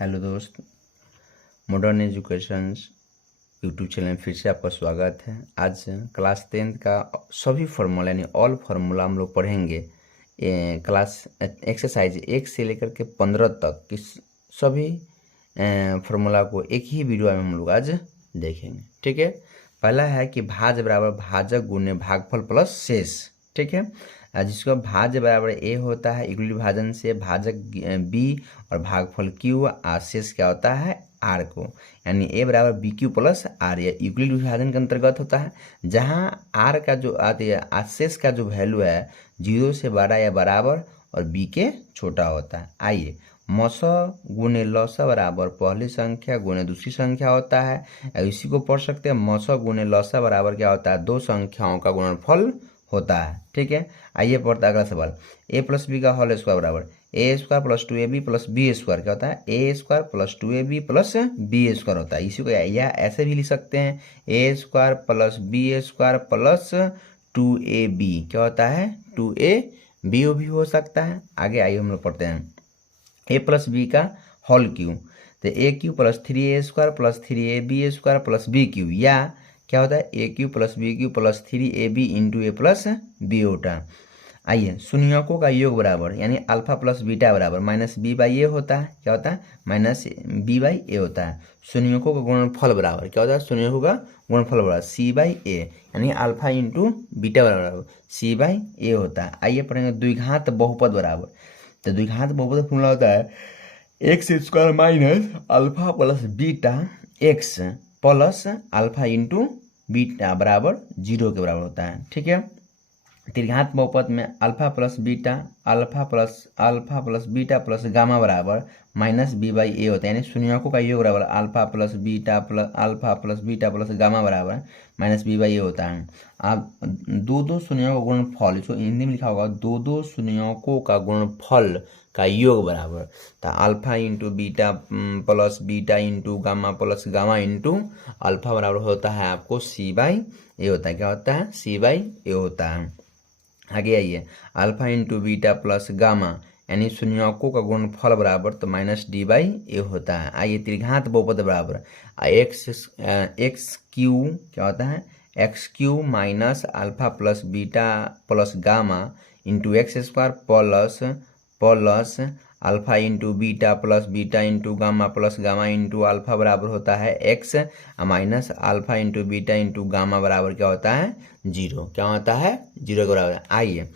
Hello दोस्त, modern education YouTube channel में फिर से आपका स्वागत है। आज क्लास 10 का सभी फार्मूला यानी ऑल फार्मूला हम लोग पढ़ेंगे। क्लास एक्सरसाइज 1 से लेकर के 15 तक की सभी फार्मूला को एक ही वीडियो में हम लोग आज देखेंगे। ठीक है, पहला है कि भाज्य बराबर भाजक गुणे भागफल प्लस शेष। ठीक है, जिसका भाज्य बराबर ए होता है इक्वल विभाजन से भाजक बी और भागफल क्यू और शेष क्या होता है आर को, यानी ए बराबर बी क्यू प्लस आर। या यूक्लिड विभाजन के अंतर्गत होता है, जहां आर का जो शेष का जो वैल्यू है 0 से बड़ा या बराबर और बी के छोटा होता है। आइए, मस गुणे लस बराबर पहली संख्या गुणे दूसरी संख्या होता है। इसी को पढ़ सकते हैं, मस गुणे लस बराबर क्या होता है, दो संख्याओं का गुणनफल होता है। ठीक है, आइए पढ़ते अगला सवाल। ए प्लस बी का होल स्क्वायर बराबर A square plus 2ab plus B square क्या होता है, A square plus 2ab plus B square होता है। इसी को या ऐसे भी लिख सकते हैं, A square plus B square plus 2ab क्या होता है, 2ab भी हो सकता है। आगे आइए हम लोग पढ़ते हैं ए प्लस बी का होल क्यू, तो A cube plus 3a square plus 3ab square plus B cube, या क्या होता है A cube plus B cube plus 3ab into A plus B होता है। आइए, शून्यकों का योग बराबर यानी अल्फा प्लस बीटा बराबर माइनस बी बाई ए होता है। क्या होता है, माइनस बी बाई ए होता है। शून्यकों का गुणनफल बराबर क्या होता है, शून्यकों का गुणनफल बराबर सी बाई ए, यानी अल्फा इंटू बीटा बराबर सी बाई ए होता है। आइए पढ़ेंगे द्विघात बहुपद बराबर, तो द्विघात बहुपद फॉर्मूला होता है x square minus alpha plus beta x plus alpha into beta बराबर 0 के बराबर होता है। ठीक है, त्रिघात बहुपद में alpha plus beta plus gamma बराबर माइनस बी बाई ए होता है, यानी शून्यकों का योग बराबर alpha plus beta plus gamma बराबर माइनस बी बाई ए होता है। अब दो शून्यों का गुणनफल, इसको हिंदी में लिखा होगा दो शून्यकों का गुणनफल का योग बराबर तो alpha into beta plus beta into gamma plus gamma into alpha बराबर होता है आपको सी बाई ए होता है। क्या होता है, सी बाई ए होता है। आगे आइए, alpha into beta plus gamma यानी शून्यकों का गुणनफल बराबर तो माइनस डी बाई ए होता है। आइए, त्रिघात बहुपद बराबर एक्स क्यू क्या होता है, x Q minus alpha plus beta plus gamma into x square plus alpha into beta into gamma into alpha बराबर होता है x minus alpha into beta into gamma बराबर क्या होता है 0। क्या होता है, 0 के बराबर। आइए,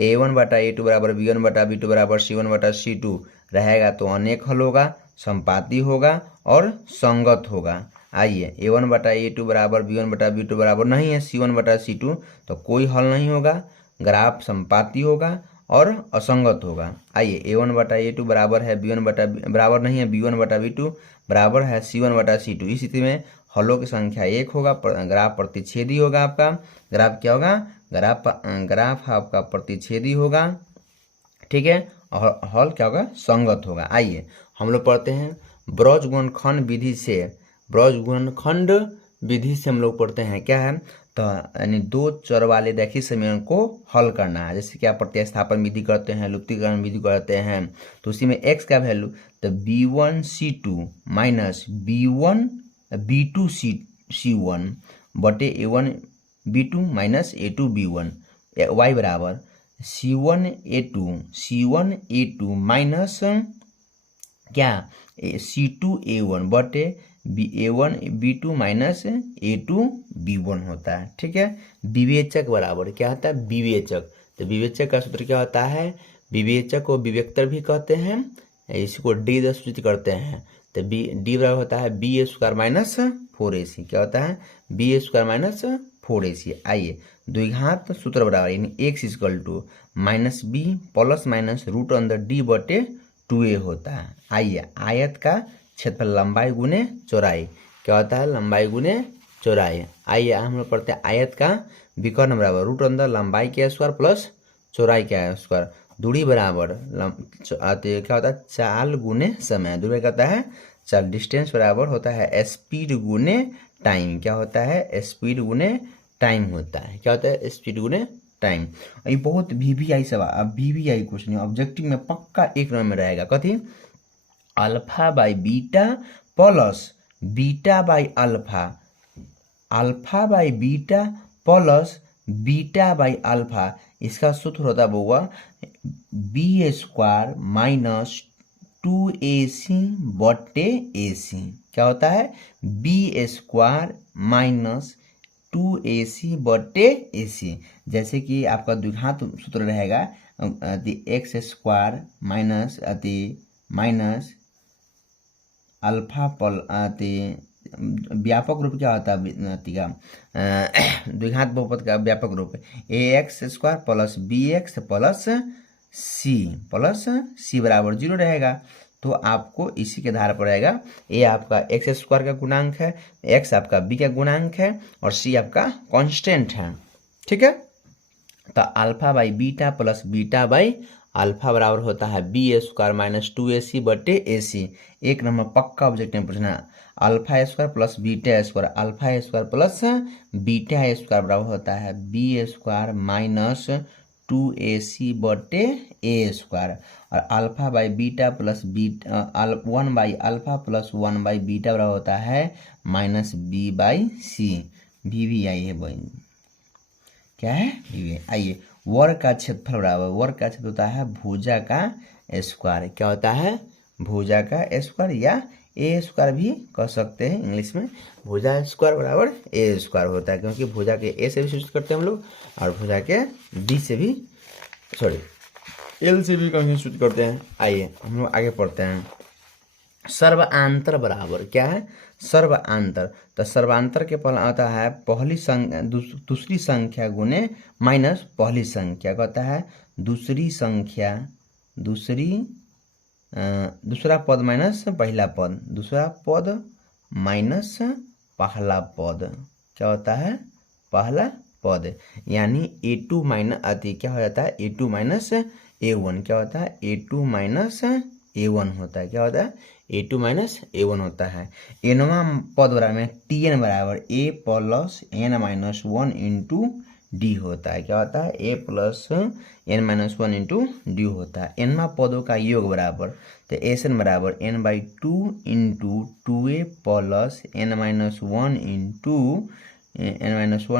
a1 बटा a2 बराबर b1 बटा b2 बराबर c1 बटा c2 रहेगा तो अनेक हल होगा, संपाती होगा और संगत होगा। आइए, a1 बटा a2 बराबर b1 बटा b2 बराबर नहीं है c1 बटा c2, तो कोई हल नहीं होगा, ग्राफ संपाती होगा और असंगत होगा। आइए, a1 बटा a2 बराबर है b1 बटा बराबर नहीं है b1 बटा b2 बराबर है c1 बटा c2। इस स्थिति में हलों की संख्या 1 होगा, ग्राफ प्रतिच्छेदी होगा। आपका ग्राफ क्या होगा, ग्राफ आपका प्रतिच्छेदी होगा। ठीक है, और हल क्या होगा, संगत होगा। आइए हम लोग पढ़ते हैं ब्रज गुणनखंड विधि से हम लोग पढ़ते हैं क्या है, तो यानी दो चर वाले रैखिक समीकरण को हल करना है। जैसे कि आप प्रतिस्थापन विधि करते हैं, लुप्तीकरण विधि करते हैं, तो उसी में x का वैल्यू तो b1c2 माइनस b2c1 बटे a1b2 माइनस a2b1 y बराबर c1a2 माइनस क्या c2a1 बटे a1b2 माइनस a2b1 होता है। ठीक है, विवेचक बराबर क्या होता है, विवेचक। तो विवेचक का सूत्र क्या होता है, विवेचक को विवेक्तर भी कहते हैं, इसको डी से सूचित करते हैं। तो डी बराबर होता है बी स्क्वायर माइनस 4ac। क्या होता है, बी स्क्वायर माइनस 4ac। आइए, द्विघात सूत्र बराबर यानी x equal to minus b plus minus root अंदर डी बटे 2a होता है। आइए, आयत का क्षेत्रफल लंबाई गुने चौड़ाई क्या होता है, लंबाई गुने चौड़ाई। आइए हम लोग पढ़ते हैं आयत का विकर्ण बराबर रूट अंदर लंबाई के स्क्वायर प्लस चौड़ाई के स्क्वायर, दूरी बराबर क्या होता है चाल गुने समय, दूरी कहता है चाल, डिस्टेंस बराबर होता है स्पीड गुने टाइम। क्या होता है, स्पीड गुने टाइम होता है। क्या होता है, स्पीड गुने टाइम। ये बहुत वीवीआई सवाल, वीवीआई क्वेश्चन ऑब्जेक्टिव में पक्का 1 नंबर में रहेगा। कथी alpha by beta plus beta by alpha, alpha by beta plus beta by alpha. इसका सूत्र होता है बउआ बी स्क्वायर माइनस 2ac बटे ac। क्या होता है बी स्क्वायर माइनस 2ac बटे ac। जैसे कि आपका द्विघात सूत्र रहेगा एक्स स्क्वायर माइनस अल्फा व्यापक रूप क्या होता है द्विघात बहुपद का व्यापक रूप A X square plus B X plus C बराबर 0 रहेगा। तो आपको इसी के आधार पर रहेगा ए आपका एक्स स्क्वायर का गुणांक है, एक्स आपका बी का गुणांक है और सी आपका कांस्टेंट है। ठीक है, तो alpha by beta plus beta by alpha बराबर होता है बी स्क्वायर माइनस 2ac बटे ac। एक नंबर पक्का ऑब्जेक्ट में पूछना, alpha square plus beta square, alpha square plus beta square बराबर होता है बी स्क्वायर माइनस 2ac बटे ए स्क्वायर। और alpha by beta plus beta 1 by alpha plus 1 by beta बराबर होता है माइनस बी बाई सी। भी आई है बहन, क्या है भी। आइए वर्ग का क्षेत्रफल बराबर, वर्ग का क्षेत्र होता है भुजा का स्क्वायर। क्या होता है भुजा का स्क्वायर या ए स्क्वायर भी कह सकते हैं इंग्लिश में। भुजा स्क्वायर बराबर ए स्क्वायर होता है क्योंकि भुजा के ए से भी सूचित करते हैं हम लोग और भुजा के डी से भी एल से भी कहीं सूचित करते हैं। आइए हम लोग आगे पढ़ते हैं। सर्वांतर बराबर क्या है सर्वांतर, तो सर्वांतर के पहला आता है पहली संख्या दूसरी संख्या गुने माइनस पहली संख्या। कहता है दूसरी संख्या दूसरा पद माइनस पहला पद, दूसरा पद माइनस पहला पद। क्या होता है पहला पद, यानी a2 माइनस क्या हो जाता है a2 माइनस a1। क्या होता है a2 माइनस a1 होता है। क्या होता है a2 माइनस a1 होता है। एनवा पद बराबर में tn बराबर a plus n minus 1 into D होता है। क्या होता है a plus n minus 1 into D होता है। एनवा पदों का योग बराबर, तो एन बराबर n by 2 into 2a plus n minus 1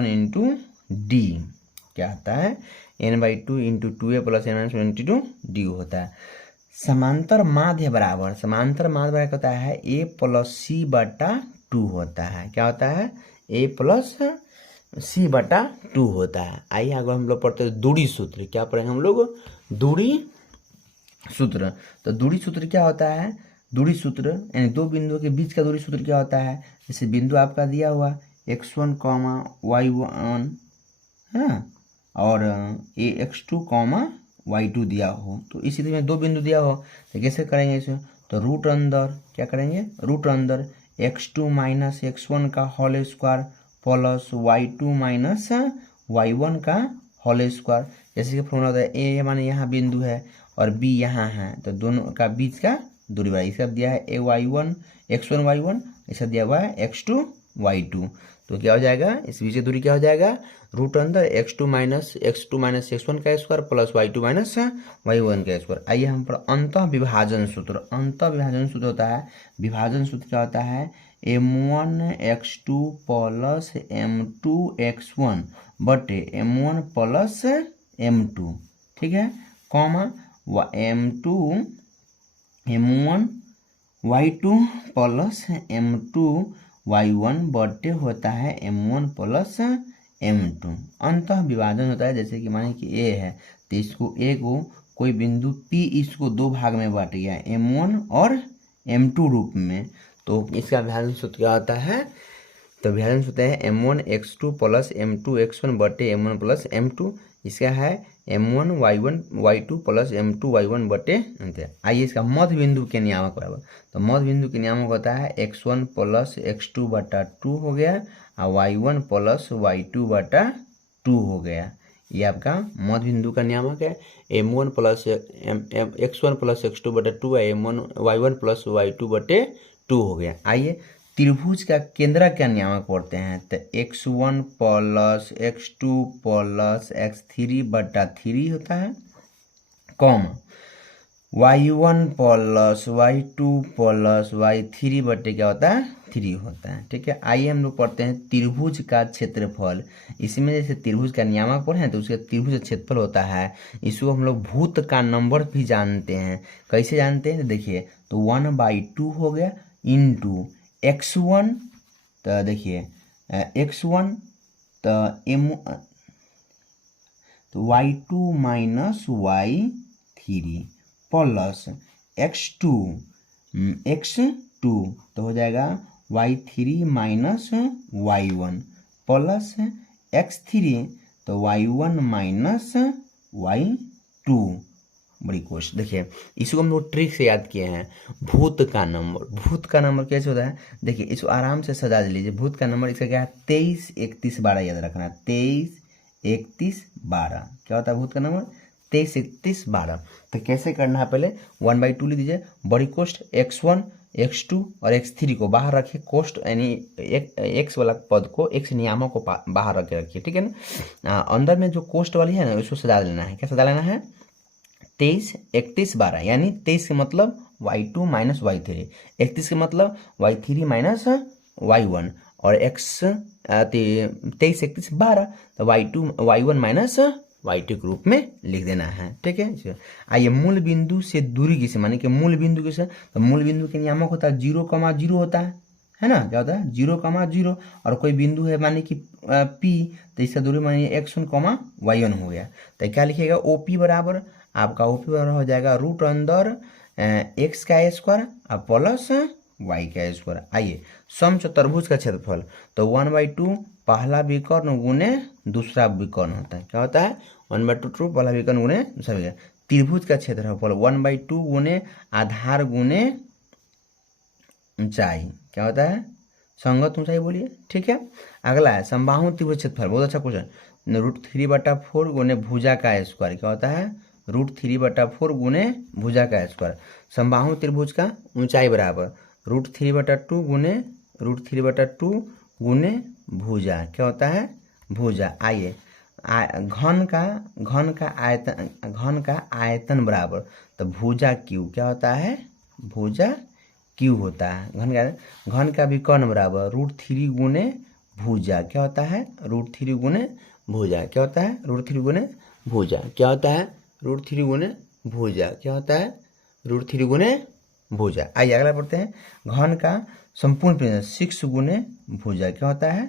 into D. क्या होता है n by 2 into 2a plus n minus 1 into D होता है। समांतर माध्य बराबर, समांतर माध्य बराबर होता है a प्लस सी बटा 2 होता है। क्या होता है a प्लस सी बटा 2 होता है। आइए आगे हम लोग पढ़ते हैं दूरी सूत्र। क्या पढ़े हम लोग दूरी सूत्र। तो दूरी सूत्र क्या होता है, दूरी सूत्र यानी दो बिंदुओं के बीच का दूरी सूत्र क्या होता है। जैसे बिंदु आपका दिया हुआ x1 y1 है और x2 y2 दिया हो, तो इसी तरह में दो बिंदु दिया हो तो कैसे करेंगे इसे, तो रूट अंदर क्या करेंगे रूट अंदर x2 माइनस x1 का whole square plus y2 minus y1 का होल स्क्वायर। जैसे कि फॉर्मूला होता है ए माने यहाँ बिंदु है और बी यहाँ है, तो दोनों का बीच का दूरी बराबर। इसका दिया है y1 x1 y1, इसका दिया हुआ है x2 y2। तो क्या हो जाएगा इस बीच की दूरी क्या हो जाएगा रूट अंदर x2 माइनस x1 का square plus y2 minus y1 का स्क्वायर। आइए हम पर अंतः विभाजन सूत्र। अंतः विभाजन सूत्र होता है, विभाजन सूत्र क्या होता है m1 x2 plus m2 x1 बटे m1 प्लस m2। ठीक है, comma m1 y2 plus m2 y1 बटे होता है m1 प्लस m2। अंतः विभाजन होता है जैसे कि माने कि a है तो इसको a को कोई बिंदु p इसको दो भाग में बांट गया m1 और m2 रूप में, तो इसका विभाजन सूत्र क्या होता है, तो विभाजन सूत्र है m1 x2 plus m2 x1 बटे m1 प्लस m2। इसका है m1 y2 plus m2 y1 बटे। आइए इसका मध्य बिंदु के नियामक बराबर, तो मध्य बिंदु के नियामक होता है x1 प्लस x2 बटा 2 हो गया और y1 प्लस y2 बटा 2 हो गया। ये आपका मध्य बिंदु का नियामक है। m1 plus x1 plus x2 बटा 2 है m1 y1 प्लस y2 बटे 2 हो गया। आइए त्रिभुज का केंद्र का नियामक पढ़ते हैं, तो x1 plus x2 plus x3 बटा 3 होता है, comma y1 plus y2 plus y3 बटे क्या होता है 3 होता है। ठीक है, आइए हम लोग पढ़ते हैं त्रिभुज का क्षेत्रफल। इसमें जैसे त्रिभुज का नियामक पढ़े हैं तो उसका त्रिभुज का क्षेत्रफल होता है। इसको हम लोग भूत का नंबर भी जानते हैं। कैसे जानते हैं, देखिए तो 1/2 हो गया इंटू x1, तो देखिए x1 तो तो y2 minus y3 plus x2 तो हो जाएगा y3 minus y1 plus x3 तो y1 माइनस y2। बड़ी कोशिश, देखिए इसको हम लोग ट्रिक से याद किए हैं। भूत का नंबर कैसे होता है, देखिए इसको आराम से सजा लीजिए। भूत का नंबर इसका क्या है 23 31 12 याद रखना। 23 31 12 क्या होता है भूत का नंबर 23 31 12। तो कैसे करना है, पहले 1/2 लिख दीजिए। बड़ी कोष्ट x1 x2 और x3 को बाहर रखिए। कोष्ट यानी x वाला पद को x नियामक को बाहर रख के रखिए। ठीक है ना, अंदर में जो कोष्ट वाली है ना उसको सजा लेना है। क्या सजा लेना है 23 31 12 यानी 23 के मतलब y2 माइनस y3, 31 के मतलब y3 माइनस y1 और x 23 31 12 तो y1 माइनस y2 के रूप में लिख देना है। ठीक है, आइए मूल बिंदु से दूरी किसे, माने कि मूल बिंदु किसे, तो मूल बिंदु के नियामक होता है 0,0 होता है ना, क्या होता है 0,0 और कोई बिंदु है माने कि P, तो इसका दूरी मानिए x1, y1 हो गया। तो क्या लिखिएगा OP बराबर, आपका OP बराबर हो जाएगा रूट अंदर x का स्क्वायर प्लस y का स्क्वायर। आइए समचतुर्भुज का क्षेत्रफल, तो 1/2 पहला विकर्ण गुने दूसरा विकर्ण होता है। क्या होता है 1/2 पहला विकर्ण गुने दूसरा विकर्ण। त्रिभुज का क्षेत्रफल 1/2 गुने आधार गुने ऊंचाई, क्या होता है संगत ऊंचाई बोलिए। ठीक है, अगला है समबाहु त्रिभुज क्षेत्रफल, बहुत अच्छा क्वेश्चन। √3/4 गुने भुजा का स्क्वायर, क्या होता है √3/4 गुने भुजा का स्क्वायर। समबाहु त्रिभुज का ऊंचाई बराबर √3/2 गुने भुजा, क्या होता है भुजा। आइए घन का आयतन बराबर, तो भुजा क्यू, क्या होता है भुजा क्यू होता है। घन का विकर्ण बराबर √3 गुने भुजा, क्या होता है √3 गुने भुजा, क्या होता है √3 गुने भुजा, क्या होता है √3 गुने भुजा, क्या होता है √3 गुने भुजा। आइए अगला पढ़ते हैं घन का संपूर्ण पृष्ठ 6 गुने भुजा, क्या होता है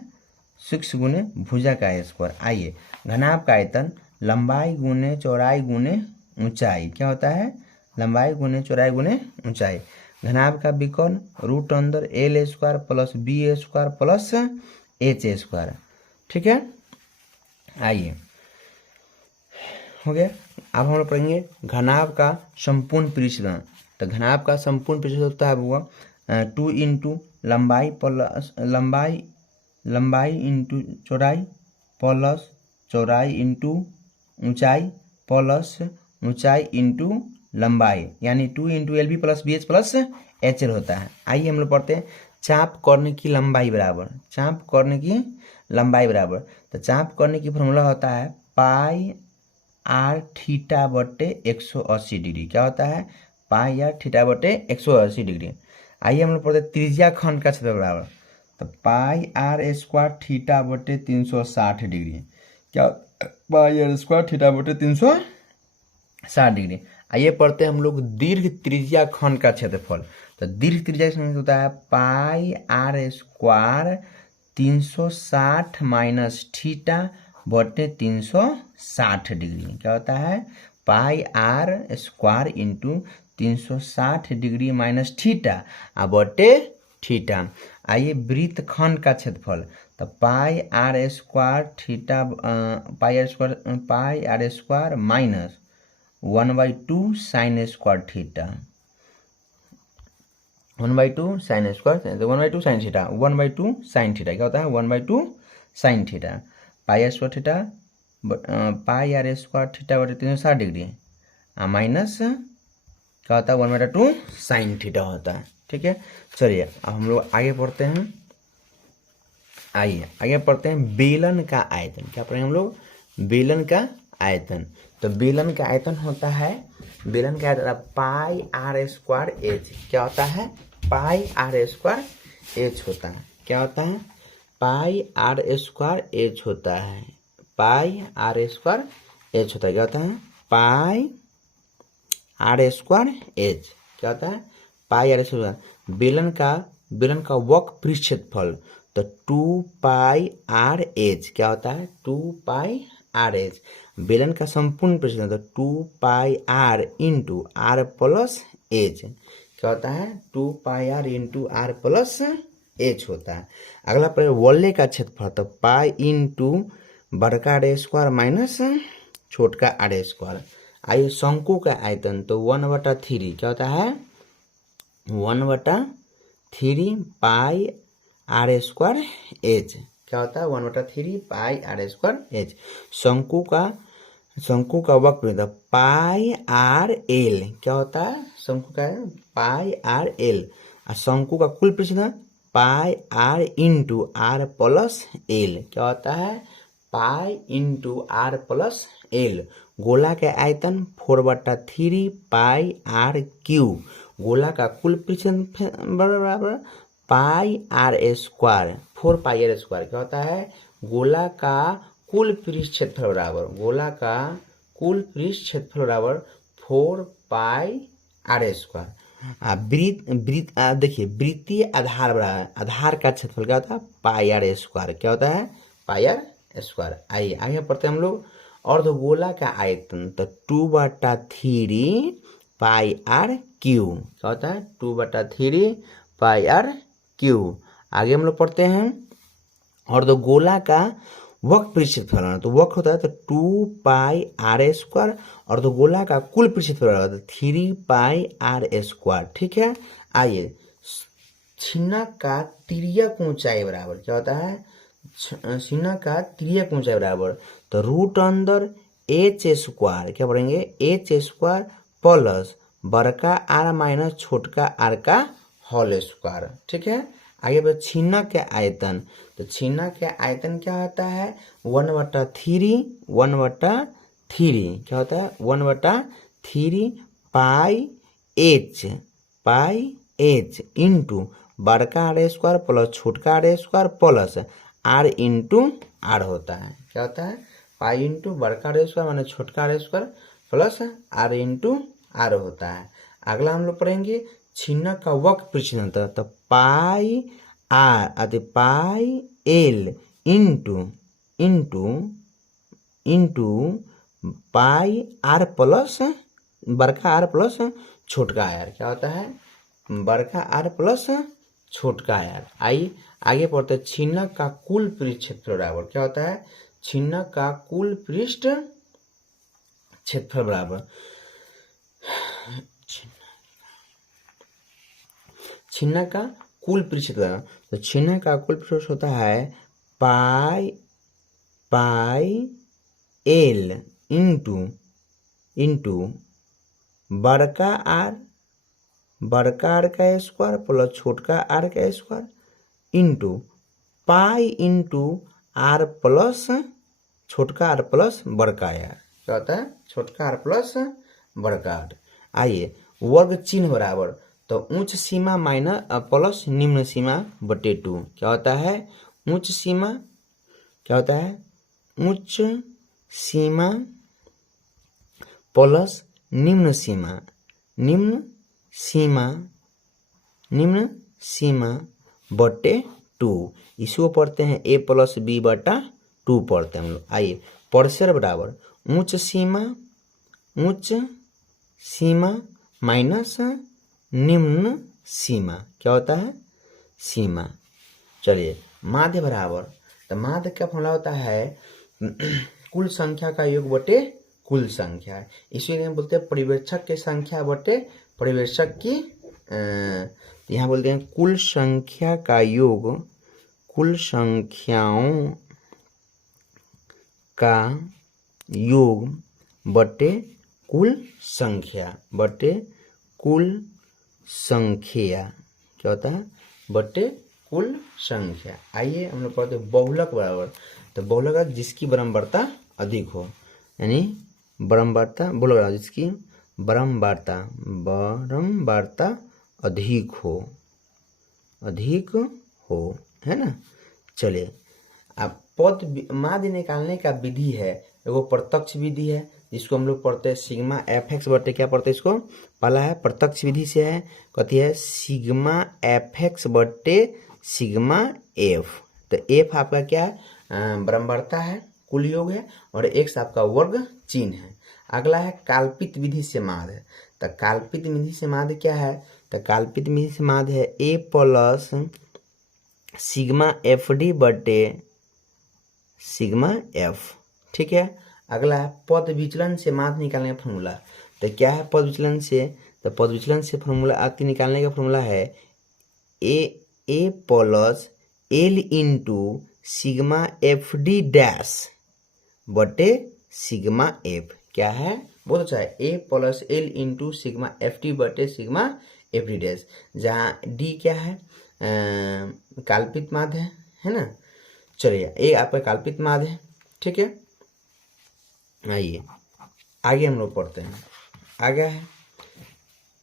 6 गुने भुजा का स्क्वायर। आइए घनाभ का आयतन लंबाई गुने चौड़ाई गुने ऊंचाई, क्या होता है लंबाई गुने चौड़ाई गुने ऊंचाई। घनाभ का विकर्ण रूट अंदर L² plus B² plus H²। ठीक है, आइए हो गया। अब हम लोग पढ़ेंगे घनाभ का संपूर्ण पृष्ठफल। तो घनाभ का संपूर्ण पृष्ठफल होता है वो 2 इंटू लंबाई प्लस लंबाई इंटू चौड़ाई प्लस चौड़ाई इंटू ऊंचाई प्लस ऊंचाई इंटू लंबाई, यानी 2 into LB plus BH plus HL होता है। आइए हम लोग पढ़ते हैं चाप कर्ण की लंबाई बराबर, चाप कर्ण की लंबाई बराबर। तो चाप कर्ण की फॉर्मूला होता है पाई आर थीटा बटे 180 डिग्री, क्या होता है पाई आर थीटा बटे 180 डिग्री। आइए हम लोग पढ़ते हैं त्रिज्या खंड का क्षेत्र बराबर, तो पाई आर स्क्वायर थीटा बटे 360 डिग्री, क्या पाई आर स्क्वायर थीटा बटे 360 डिग्री। आइए पढ़ते हैं हम लोग दीर्घ त्रिज्या खंड का क्षेत्रफल। तो दीर्घ त्रिज्या खंड होता है pi R square 360 minus theta बटे 360 डिग्री, क्या होता है pi R square into 360 degree minus theta बटे थीटा। आइए वृत्त खंड का क्षेत्रफल, तो pi R square theta pi R square minus 1/2 sine square theta, 1/2 sine square 1/2 sine theta 1/2 sine theta, क्या होता है 1/2 sine theta. Pi R square theta pi R square theta बटे 360 डिग्री माइनस क्या होता है 1/2 साइन थीटा होता है। ठीक है, चलिए अब हम लोग आगे पढ़ते हैं। आइए आगे पढ़ते हैं बेलन का आयतन। क्या पढ़ेंगे हम लोग बेलन का आयतन। तो बेलन का आयतन होता है बेलन क्या होता है पाई आर स्क्वायर एच। क्या होता है पाई आर स्क्वायर एच होता है। क्या होता है पाई आर स्क्वायर एच होता है। पाई आर स्क्वायर एच होता है। क्या होता है पाई आर स्क्वायर एच। क्या होता है पाई आर स्क्वायर। बेलन का वक्र पृष्ठ क्षेत्रफल तो 2 पाई आर एच। क्या होता है 2 पाई आर एच। बेलन का संपूर्ण पृष्ठ क्षेत्रफल तो 2 pi R into are plus H. क्या होता है 2 pi R into are plus H होता है। अगला प्रयोग वलय का क्षेत्रफल तो पाई इंटू बड़का आर स्क्वायर माइनस छोटका आर स्क्वायर। आइए शंकु का आयतन तो 1/3। क्या होता है 1/3 पाई आर स्क्वायर एच। क्या होता है 1/3 पाई आर स्क्वायर एच। शंकु का वक्र तो पाई आर एल। क्या होता है शंकु का पाई आर एल। और शंकु का कुल पृष्ठ pi R into are plus L. क्या होता है pi into are plus L. गोला के आयतन 4/3 पाई आर क्यू। गोला का कुल पृष्ठ बराबर pi R square 4 pi R square. क्या होता है गोला का कुल पृष्ठ क्षेत्रफल बराबर गोला का कुल पृष्ठ क्षेत्रफल बराबर 4 पाई आर स्क्वायर। देखिए वृत्तीय आधार बराबर आधार का क्षेत्रफल क्या होता है पाई आर स्क्वायर। क्या होता है पाई आर स्क्वायर। आइए आगे पढ़ते हैं हम लोग अर्धगोला का आयतन तो 2/3 पाई आर क्यू। क्या होता है 2/3 पाई आर क्यू। आगे हम लोग पढ़ते हैं अर्धगोला का वक्र पृष्ठ क्षेत्रफल तो वक्र होता है तो 2 पाई आर स्क्वायर। अर्धगोला का कुल पृष्ठ क्षेत्रफल तो 3 पाई आर स्क्वायर। ठीक है। आइए छिन्नक का तिर्यक ऊंचाई बराबर क्या होता है छिन्नक का तिर्यक ऊंचाई बराबर तो रूट अंदर एच स्क्वायर। क्या पढ़ेंगे एच स्क्वायर प्लस बड़का आर माइनस छोटका आर का होल स्क्वायर। ठीक है। आगे बढ़े छिन्नक के आयतन तो छिन्नक के आयतन क्या होता है 1/3 क्या होता है 1/3 पाई एच इंटू बड़का आर स्क्वायर प्लस छोटका are square plus r into r होता है। क्या होता है पाई इंटू बड़का आर स्क्वायर माने छोटका are square plus r into r होता है। अगला हम लोग पढ़ेंगे छिन्नक का वक्र पृष्ठ क्षेत्रफल तो pi R pi L into pi R plus बड़का आर प्लस छोटका आर। क्या होता है बड़का आर प्लस छोटका आर। आइए आगे पढ़ते हैं छिन्नक का कुल पृष्ठ क्षेत्रफल बराबर क्या होता है छिन्नक का कुल पृष्ठ क्षेत्रफल बराबर छिन्नक का कुल पृष्ठ क्षेत्रफल तो छिन्नक का कुल पृष्ठ होता है पाई एल इंटू बड़का आर का स्क्वायर प्लस छोटका आर का square into pi into are plus छोटका आर प्लस बड़का आर। क्या होता है छोटका आर प्लस बड़का आर। आइए वर्ग चिन्ह बराबर तो उच्च सीमा माइनस प्लस निम्न सीमा बटे 2। क्या होता है उच्च सीमा क्या होता है उच्च सीमा प्लस निम्न सीमा बटे 2। इसको पढ़ते हैं a प्लस बी बटा 2 पढ़ते हैं हम लोग। आइए परिसर बराबर उच्च सीमा माइनस निम्न सीमा। क्या होता है सीमा। चलिए माध्य बराबर तो माध्य का फॉर्मूला होता है कुल संख्या का योग बटे कुल संख्या। इसीलिए हम बोलते हैं परिवेक्षक की संख्या बटे परिवेक्षक की यहाँ बोलते हैं कुल संख्या का योग कुल संख्याओं का योग बटे कुल संख्या क्या होता है बटे कुल संख्या। आइए हम लोग पढ़ते हैं बहुलक बराबर तो बहुलक जिसकी बराबरता अधिक हो यानी बराबरता बहुलक जिसकी बारंबारता अधिक हो, है ना। चलिए, अब पद माध्य निकालने का विधि है, एगो प्रत्यक्ष विधि है जिसको हम लोग पढ़ते हैं सिग्मा एफ एक्स बटे, क्या पढ़ते हैं इसको, पहला है प्रत्यक्ष विधि से है, कहती है सिग्मा एफ एक्स बटे सिग्मा एफ। तो एफ आपका क्या है, बारंबारता है, कुल योग है, और एक्स आपका वर्ग चिन्ह है। अगला है काल्पित विधि से माध्य। तो काल्पित विधि से माध्य क्या है, तो काल्पित विधि से माध्य है A plus sigma F D बटे सिग्मा एफ, ठीक है। अगला है पद विचलन से माध्य निकालने का फॉर्मूला। तो क्या है पद विचलन से, तो पद विचलन से फॉर्मूला आती निकालने का फॉर्मूला है A plus L into sigma F D dash बटे सिग्मा एफ। क्या है, बहुत अच्छा है, A plus L into sigma F D बटे सिग्मा एफ डी डैश, जहाँ डी क्या है, काल्पित माध्य है ना। चलिए, ए आपका काल्पित माध्य है, ठीक है। आइए आगे हम लोग पढ़ते हैं। आगे है,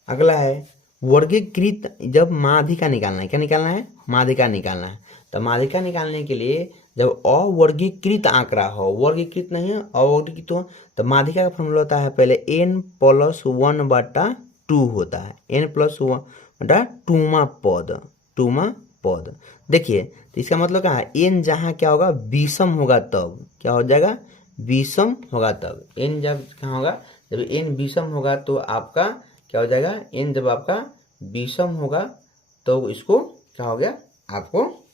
अगला है वर्गीकृत, जब माध्यिका निकालना है, क्या निकालना है, माध्यिका निकालना है। तो माध्यिका निकालने के लिए जब अवर्गीकृत आंकड़ा हो, वर्गीकृत नहीं है, अवर्गीकृत हो, तो माध्यिका का फॉर्मूला होता है पहले n+1/2 होता है, n+1/2वां पद। देखिए, तो इसका मतलब क्या है, n जहाँ क्या होगा, विषम होगा तब क्या हो जाएगा, विषम होगा तब। n जब कहाँ होगा, जब n विषम होगा तो आपका क्या हो जाएगा, n जब आपका विषम होगा तो इसको क्या हो गया आपको।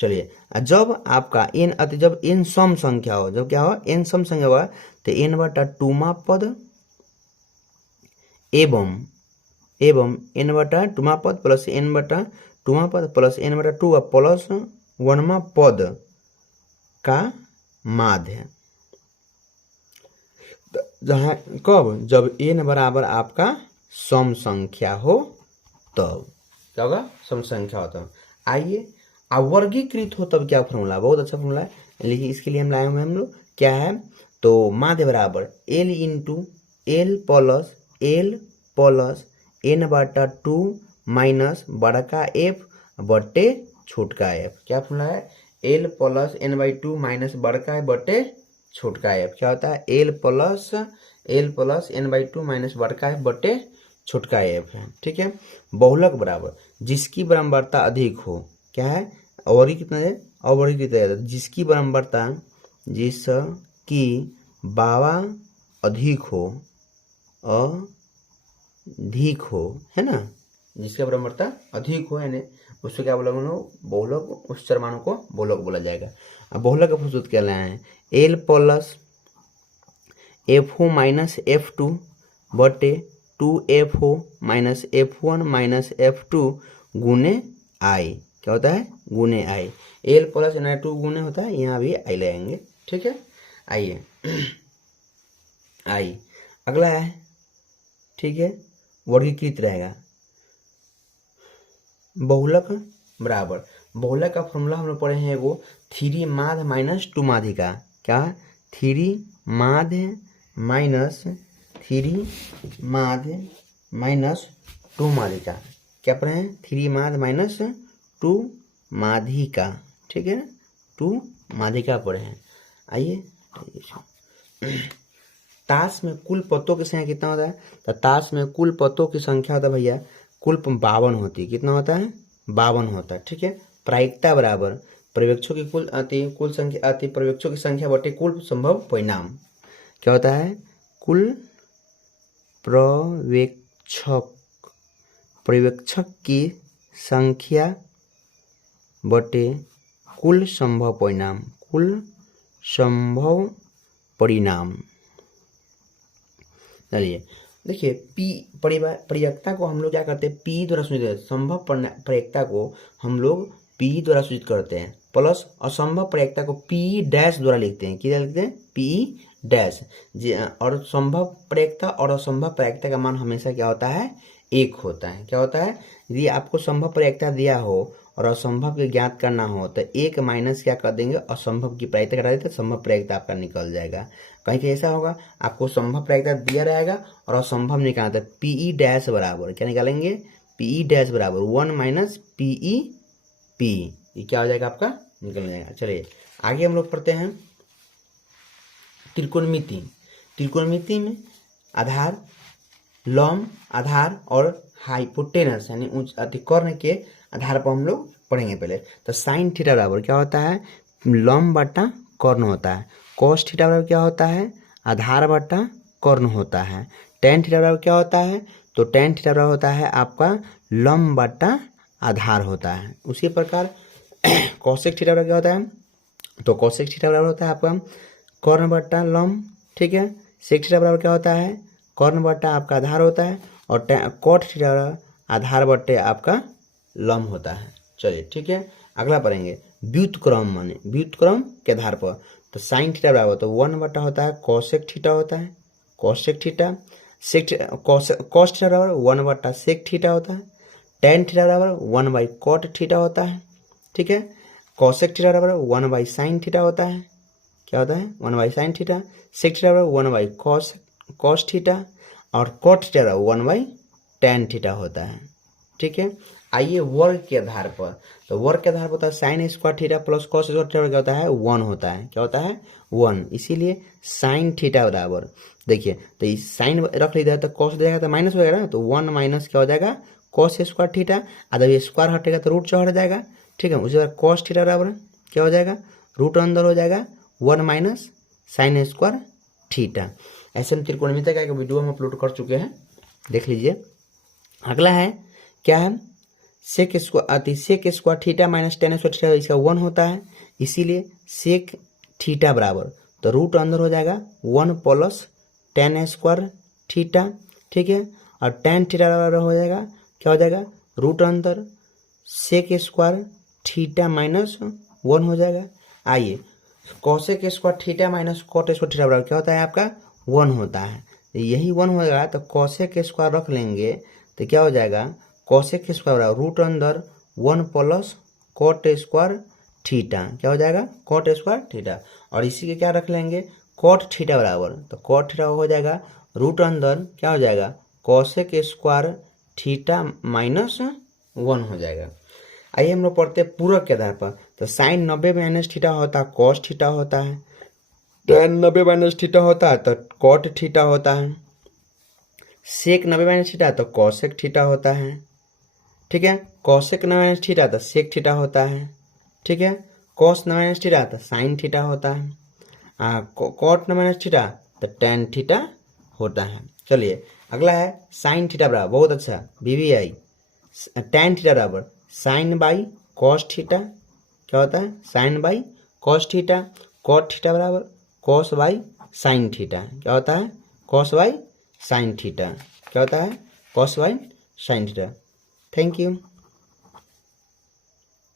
चलिए, जब आपका n जब n सम संख्या हो, जब क्या हो, n सम संख्या होगा, तो n/2वां पद एवं n/2वां पद प्लस n/2वां पद प्लस n/2 प्लस 1वां पद का माध्य, जहाँ कब, जब n बराबर आपका सम संख्या हो तब क्या होगा, सम संख्या हो तब। आइए, अवर्गीकृत हो तब क्या फॉर्मूला, बहुत अच्छा फॉर्मूला है, लेकिन इसके लिए हम लाए हुए हम लोग, क्या है, तो माध्य बराबर L into L plus n/2 minus बड़का एफ बटे छोटका एफ। क्या फॉर्मूला है, एल प्लस n/2 माइनस बड़का एफ बटे छोटका एफ। क्या होता है, एल प्लस n/2 माइनस बड़का एफ बटे छोटका एफ है, ठीक है। बहुलक बराबर जिसकी बारंबारता अधिक हो, क्या है, अवर्गीकृत है, अवर्गीकृत है, जिसकी बारंबारता अधिक हो, है ना, जिसका बारंबारता अधिक हो, यानी उसको क्या बोला हम लोग, बहुलक, उस चरमाणु को बहुलक बोला जाएगा। अब बहुलक का सूत्र क्या लाए हैं, L plus FO minus F2 बटे 2FO minus F1 minus F2 गुने आई, क्या होता है, गुने आई। एल प्लस n/2 गुने होता है, यहाँ भी आई लगाएंगे, ठीक है। आइए आई अगला है, ठीक है, वर्गीकृत रहेगा। बहुलक बराबर, बहुलक का फॉर्मूला हम लोग पढ़े हैं, वो 3 माध्य माइनस 2 माध्यिका। क्या, 3 माध्य माइनस 3 माध्य माइनस 2 माध्यिका। क्या पढ़े हैं, 3 माध्य माइनस 2 माध्यिका, ठीक है, 2 माध्यिका पढ़े हैं। आइए, ताश में कुल पत्तों की संख्या कितना होता है, तो ताश में कुल पत्तों की संख्या होता है भैया, कुल 52 होती है। कितना होता है, 52 होता है, ठीक है। प्रायिकता बराबर पर्यवेक्षकों की कुल संख्या पर्यवेक्षकों की संख्या बटे कुल संभव परिणाम। क्या होता है, कुल पर्यवेक्षक की संख्या बटे कुल संभव परिणाम, कुल संभव परिणाम। चलिए, देखिए, पी परियक्ता को हम लोग क्या करते हैं, पी द्वारा सूचित करते हैं। संभव परियक्ता को हम लोग पी द्वारा सूचित करते हैं, प्लस असंभव परियक्ता को पी डैश द्वारा लिखते हैं। क्या लिखते हैं, पी डैश। और संभव परियक्ता और असंभव परियक्ता का मान हमेशा क्या होता है, 1 होता है। क्या होता है? यदि आपको संभव प्रायिकता दिया हो और असंभव के ज्ञात करना हो तो 1 माइनस क्या कर देंगे, असंभव की प्रायिकता करा देते, संभव प्रायिकता आपका निकल जाएगा। कहीं कहीं ऐसा होगा आपको संभव प्रायिकता दिया रहेगा और असंभव निकालना है, पीई डैश बराबर क्या निकालेंगे, पीई डैश बराबर 1 माइनस पीई पी, ये क्या हो जाएगा आपका, निकल जाएगा। चलिए आगे हम लोग पढ़ते हैं त्रिकोणमिति। त्रिकोणमिति में आधार, लंब, आधार और हाइपोटेनस यानी कर्ण के आधार पर हम लोग पढ़ेंगे पहले। तो साइन थीटा बराबर क्या होता है, लंब बटा कर्ण होता है। कोस थीटा बराबर क्या होता है, आधार बटा कर्ण होता है। टेन थीटा बराबर क्या होता है, तो टेन थीटा बराबर होता है आपका लंब बटा आधार होता है। उसी प्रकार कोसेक थीटा बराबर क्या होता है, तो कोसेक थीटा बराबर होता है आपका कर्ण बटा लंब, ठीक है। सेक थीटा बराबर क्या होता है, कर्ण बटा आपका आधार होता है। और कोट थीटा आधार बटे आपका लंब होता है। चलिए ठीक है, अगला पढ़ेंगे व्युत्क्रम, माने व्युत्क्रम के आधार पर। तो साइन थीटा बराबर तो 1 बटा होता है कोसेक थीटा होता है, कोसेक थीटा। कोस थीटा बराबर 1 बटा सेक थीटा होता है। टेन थीटा बराबर 1 बाई कोट थीटा होता है, ठीक है। कोसेक थीटा बराबर 1 बाई साइन थीटा होता है, क्या होता है 1 by sine theta. Sec theta बराबर 1 बाई कॉस थीटा और कोट थीटा बराबर 1 बाई टेन थीटा होता है, ठीक है। आइए वर्ग के आधार पर, तो वर्ग के आधार पर होता है sign square theta plus cos square theta क्या होता है 1 होता है, क्या होता है 1। इसीलिए साइन थीटा बराबर, देखिए तो इस साइन रख लीजिए तो कॉस देगा तो माइनस हो जाएगा ना, तो 1 माइनस क्या हो जाएगा कॉस स्क्वायर थीटा। जब ये स्क्वायर हटेगा तो रूट चढ़ जाएगा, ठीक है। उसी तरह कॉस थीटा बराबर क्या हो जाएगा, रूट अंदर हो जाएगा 1 माइनस साइन स्क्वायर थीटा। ऐसे में त्रिकोणमिति का एक वीडियो हम अपलोड कर चुके हैं, देख लीजिए। अगला है क्या है, sec square theta minus tan square theta, इसका 1 होता है। इसीलिए सेक थीटा बराबर तो रूट अंदर हो जाएगा 1 प्लस टेन स्क्वायर थीटा, ठीक है। और टेन थीटा बराबर हो जाएगा क्या हो जाएगा, रूट अंदर सेक स्क्वायर थीटा माइनस 1 हो जाएगा। आइए cosec square theta minus cot square theta बराबर क्या होता है आपका 1 होता है। यही 1 हो जाएगा तो कोसेक स्क्वायर रख लेंगे तो क्या हो जाएगा, कोसेक स्क्वायर बराबर रूट अंदर 1 प्लस कोट स्क्वायर थीटा, क्या हो जाएगा कोट स्क्वायर थीटा। और इसी के क्या रख लेंगे कोट थीटा बराबर, तो कोट थीटा हो जाएगा रूट अंदर क्या हो जाएगा कोसेक स्क्वायर थीटा माइनस 1 हो जाएगा। आइए हम लोग पढ़ते हैं पूरक के आधार पर। तो साइन 90 माइनस थीटा होता है कॉस थीटा होता है, टेन 90 माइनस थीटा होता है तो कॉट थीटा होता है, सेक 90 माइनस थीटा तो कॉसेक थीटा होता है, ठीक है। कॉसेक 90 माइनस थीटा तो सेक थीटा होता है, ठीक है। कॉस 90 माइनस थीटा तो साइन थीटा होता है, कॉट 90 माइनस थीटा तो टेन थीटा होता है। चलिए अगला है साइन थीटा बराबर, बहुत अच्छा VBI, टेन थीटा बराबर साइन बाई कॉस थीटा, क्या होता है sine by cos theta. Cot theta बराबर कॉस बाई साइन थीटा, क्या होता है कॉस बाई साइन थीटा, क्या होता है cos by sine theta. Thank you.